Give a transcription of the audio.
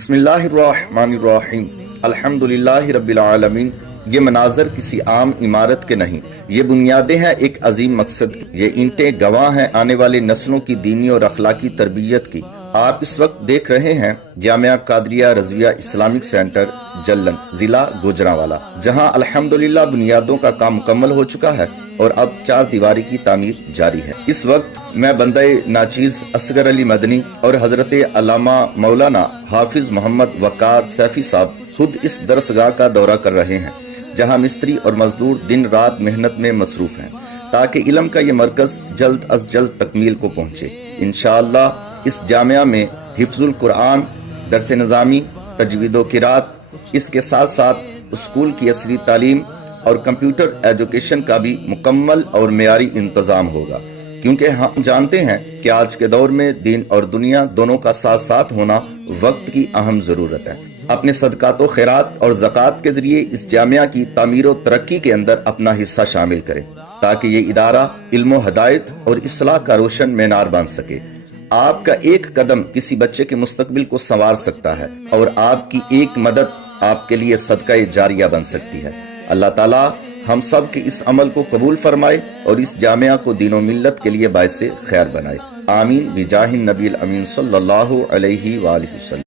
بسم اللہ الرحمن الرحیم الحمدللہ رب العالمین۔ یہ مناظر کسی عام عمارت کے نہیں، یہ بنیادیں ہیں ایک عظیم مقصد کی۔ یہ اینٹیں گواہ ہیں آنے والی نسلوں کی دینی اور اخلاقی تربیت کی۔ آپ اس وقت دیکھ رہے ہیں جامعہ قادریہ رضویہ اسلامک سینٹر جلن، ضلع گوجرانوالہ، جہاں الحمدللہ بنیادوں کا کام مکمل ہو چکا ہے اور اب 4 دیواری کی تعمیر جاری ہے۔ اس وقت میں بندہ ناچیز اصغر علی مدنی اور حضرت علامہ مولانا حافظ محمد وقار سیفی صاحب خود اس درسگاہ کا دورہ کر رہے ہیں، جہاں مستری اور مزدور دن رات محنت میں مصروف ہیں تاکہ علم کا یہ مرکز جلد از جلد تکمیل کو پہنچے۔ انشاءاللہ اس جامعہ میں حفظ القرآن، درس نظامی، تجوید و قرات، اس کے ساتھ ساتھ اسکول کی عصری تعلیم اور کمپیوٹر ایجوکیشن کا بھی مکمل اور معیاری انتظام ہوگا، کیونکہ ہم جانتے ہیں کہ آج کے دور میں دین اور دنیا دونوں کا ساتھ ساتھ ہونا وقت کی اہم ضرورت ہے۔ اپنے صدقات و خیرات اور زکوٰۃ کے ذریعے اس جامعہ کی تعمیر و ترقی کے اندر اپنا حصہ شامل کریں تاکہ یہ ادارہ علم و ہدایت اور اصلاح کا روشن مینار بن سکے۔ آپ کا ایک قدم کسی بچے کے مستقبل کو سنوار سکتا ہے اور آپ کی ایک مدد آپ کے لیے صدقہ جاریہ بن سکتی ہے۔ اللہ تعالیٰ ہم سب کے اس عمل کو قبول فرمائے اور اس جامعہ کو دین و ملت کے لیے باعث خیر بنائے۔ آمین بجاہ النبی الامین صلی اللہ علیہ وآلہ وسلم۔